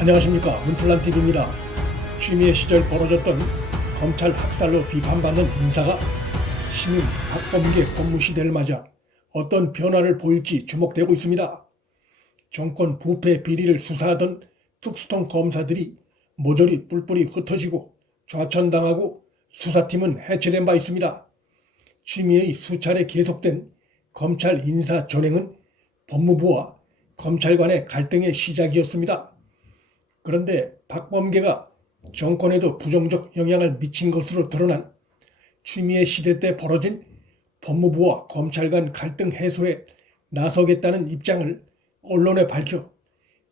안녕하십니까 문틀란TV입니다. 취미의 시절 벌어졌던 검찰 학살로 비판받는 인사가 시민 박범계 법무시대를 맞아 어떤 변화를 보일지 주목되고 있습니다. 정권 부패 비리를 수사하던 특수통 검사들이 모조리 뿔뿔이 흩어지고 좌천당하고 수사팀은 해체된 바 있습니다. 취미의 수차례 계속된 검찰 인사 전횡은 법무부와 검찰 간의 갈등의 시작이었습니다. 그런데 박범계가 정권에도 부정적 영향을 미친 것으로 드러난 취미의 시대 때 벌어진 법무부와 검찰 간 갈등 해소에 나서겠다는 입장을 언론에 밝혀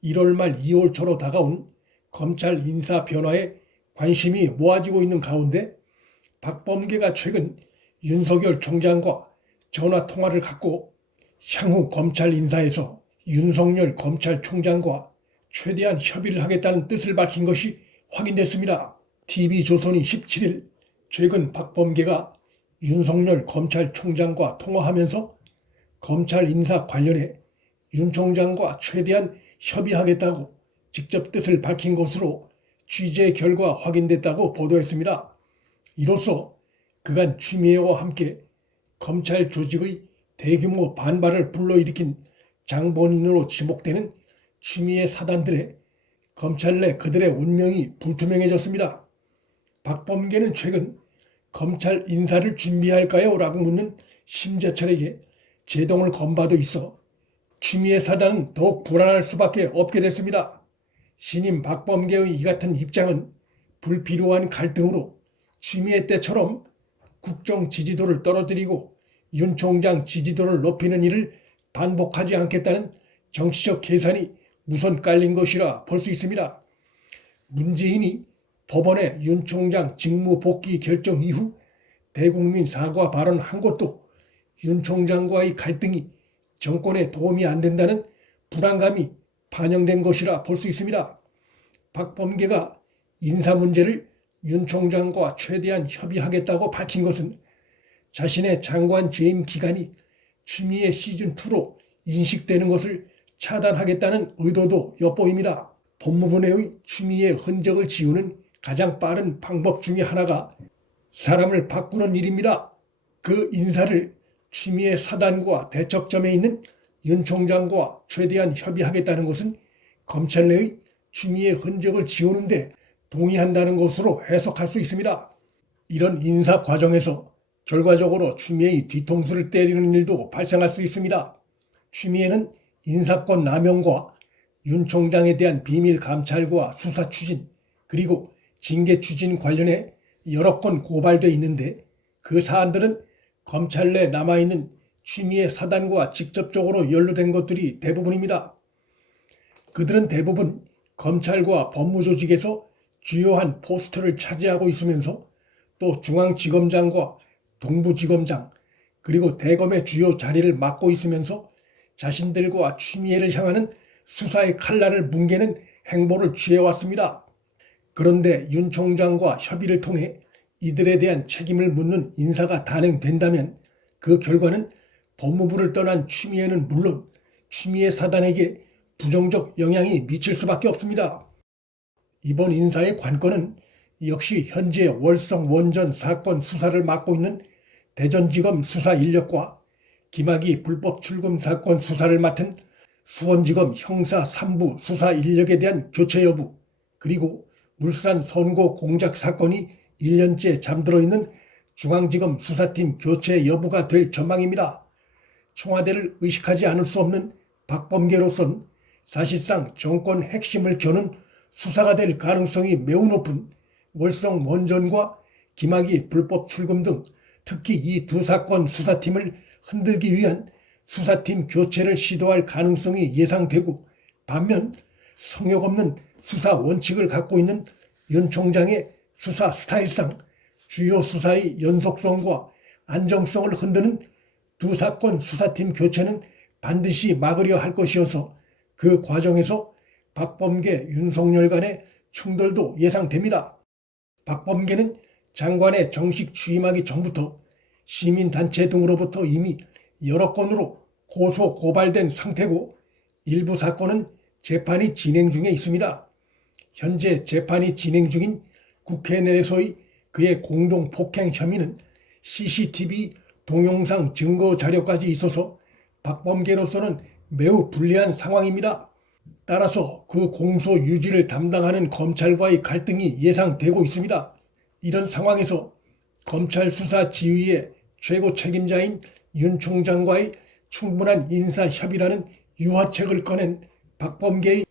1월 말 2월 초로 다가온 검찰 인사 변화에 관심이 모아지고 있는 가운데 박범계가 최근 윤석열 총장과 전화 통화를 갖고 향후 검찰 인사에서 윤석열 검찰총장과 최대한 협의를 하겠다는 뜻을 밝힌 것이 확인됐습니다. TV조선이 17일 최근 박범계가 윤석열 검찰총장과 통화하면서 검찰 인사 관련해 윤 총장과 최대한 협의하겠다고 직접 뜻을 밝힌 것으로 취재 결과 확인됐다고 보도했습니다. 이로써 그간 취미애와 함께 검찰 조직의 대규모 반발을 불러일으킨 장본인으로 지목되는 취미의 사단들의 검찰 내 그들의 운명이 불투명해졌습니다. 박범계는 최근 검찰 인사를 준비할까요? 라고 묻는 심재철에게 제동을 건 바도 있어 취미의 사단은 더욱 불안할 수밖에 없게 됐습니다. 신임 박범계의 이 같은 입장은 불필요한 갈등으로 취미의 때처럼 국정 지지도를 떨어뜨리고 윤 총장 지지도를 높이는 일을 반복하지 않겠다는 정치적 계산이 우선 깔린 것이라 볼 수 있습니다. 문재인이 법원의 윤 총장 직무 복귀 결정 이후 대국민 사과 발언한 것도 윤 총장과의 갈등이 정권에 도움이 안 된다는 불안감이 반영된 것이라 볼 수 있습니다. 박범계가 인사 문제를 윤 총장과 최대한 협의하겠다고 밝힌 것은 자신의 장관 재임 기간이 취미의 시즌2로 인식되는 것을 차단하겠다는 의도도 엿보입니다. 법무부 내의 취미의 흔적을 지우는 가장 빠른 방법 중의 하나가 사람을 바꾸는 일입니다. 그 인사를 취미의 사단과 대척점에 있는 윤 총장과 최대한 협의하겠다는 것은 검찰 내의 취미의 흔적을 지우는데 동의한다는 것으로 해석할 수 있습니다. 이런 인사 과정에서 결과적으로 취미의 뒤통수를 때리는 일도 발생할 수 있습니다. 취미에는 인사권 남용과 윤 총장에 대한 비밀 감찰과 수사 추진 그리고 징계 추진 관련해 여러 건 고발돼 있는데 그 사안들은 검찰 내 남아있는 취미의 사단과 직접적으로 연루된 것들이 대부분입니다. 그들은 대부분 검찰과 법무조직에서 주요한 포스트를 차지하고 있으면서 또 중앙지검장과 동부지검장 그리고 대검의 주요 자리를 맡고 있으면서 자신들과 취미애를 향하는 수사의 칼날을 뭉개는 행보를 취해왔습니다. 그런데 윤 총장과 협의를 통해 이들에 대한 책임을 묻는 인사가 단행된다면 그 결과는 법무부를 떠난 취미애는 물론 취미애 사단에게 부정적 영향이 미칠 수밖에 없습니다. 이번 인사의 관건은 역시 현재 월성 원전 사건 수사를 맡고 있는 대전지검 수사 인력과 김학의 불법 출금 사건 수사를 맡은 수원지검 형사 3부 수사 인력에 대한 교체 여부 그리고 울산 선고 공작 사건이 1년째 잠들어 있는 중앙지검 수사팀 교체 여부가 될 전망입니다. 청와대를 의식하지 않을 수 없는 박범계로선 사실상 정권 핵심을 겨눈 수사가 될 가능성이 매우 높은 월성 원전과 김학의 불법 출금 등 특히 이 두 사건 수사팀을 흔들기 위한 수사팀 교체를 시도할 가능성이 예상되고 반면 성역 없는 수사 원칙을 갖고 있는 윤 총장의 수사 스타일상 주요 수사의 연속성과 안정성을 흔드는 두 사건 수사팀 교체는 반드시 막으려 할 것이어서 그 과정에서 박범계, 윤석열 간의 충돌도 예상됩니다. 박범계는 장관에 정식 취임하기 전부터 시민단체 등으로부터 이미 여러 건으로 고소 고발된 상태고 일부 사건은 재판이 진행 중에 있습니다. 현재 재판이 진행 중인 국회 내에서의 그의 공동 폭행 혐의는 CCTV 동영상 증거 자료까지 있어서 박범계로서는 매우 불리한 상황입니다. 따라서 그 공소 유지를 담당하는 검찰과의 갈등이 예상되고 있습니다. 이런 상황에서 검찰 수사 지휘의 최고 책임자인 윤 총장과의 충분한 인사 협의라는 유화책을 꺼낸 박범계의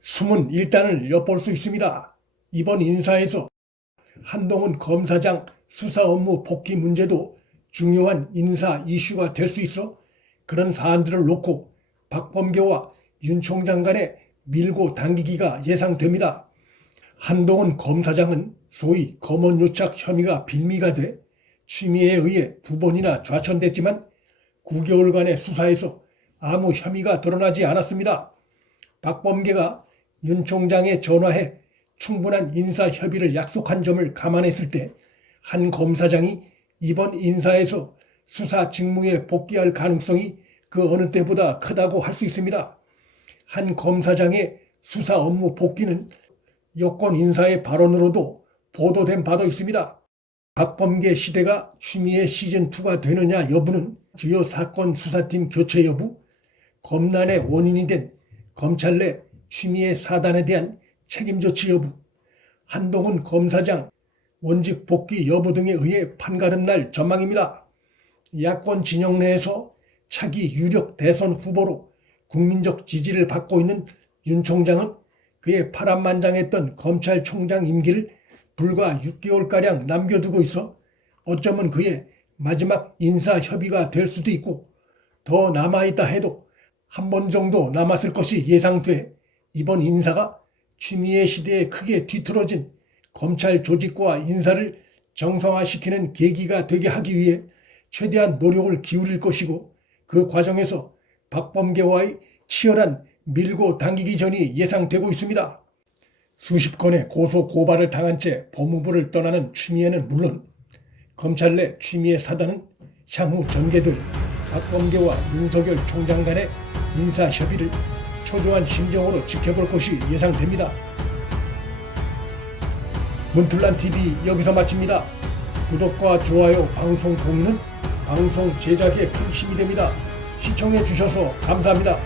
숨은 일단을 엿볼 수 있습니다. 이번 인사에서 한동훈 검사장 수사 업무 복귀 문제도 중요한 인사 이슈가 될 수 있어 그런 사안들을 놓고 박범계와 윤 총장 간의 밀고 당기기가 예상됩니다. 한동훈 검사장은 소위 검언 유착 혐의가 빌미가 돼 취미에 의해 두 번이나 좌천됐지만 9개월간의 수사에서 아무 혐의가 드러나지 않았습니다. 박범계가 윤 총장에 전화해 충분한 인사 협의를 약속한 점을 감안했을 때 한 검사장이 이번 인사에서 수사 직무에 복귀할 가능성이 그 어느 때보다 크다고 할 수 있습니다. 한 검사장의 수사 업무 복귀는 여권 인사의 발언으로도 보도된 바도 있습니다. 박범계 시대가 취미의 시즌2가 되느냐 여부는 주요 사건 수사팀 교체 여부, 검난의 원인이 된 검찰 내 취미의 사단에 대한 책임 조치 여부, 한동훈 검사장 원직 복귀 여부 등에 의해 판가름 날 전망입니다. 야권 진영 내에서 차기 유력 대선 후보로 국민적 지지를 받고 있는 윤 총장은 그의 파란만장했던 검찰총장 임기를 불과 6개월가량 남겨두고 있어 어쩌면 그의 마지막 인사 협의가 될 수도 있고 더 남아있다 해도 한 번 정도 남았을 것이 예상돼 이번 인사가 취미의 시대에 크게 뒤틀어진 검찰 조직과 인사를 정상화시키는 계기가 되게 하기 위해 최대한 노력을 기울일 것이고 그 과정에서 박범계와의 치열한 밀고 당기기 전이 예상되고 있습니다. 수십 건의 고소 고발을 당한 채 법무부를 떠나는 취미에는 물론 검찰 내 취미의 사단은 향후 전개될 박범계와 윤석열 총장 간의 인사 협의를 초조한 심정으로 지켜볼 것이 예상됩니다. 문틀란 TV 여기서 마칩니다. 구독과 좋아요, 방송 공유는 방송 제작에 큰 힘이 됩니다. 시청해 주셔서 감사합니다.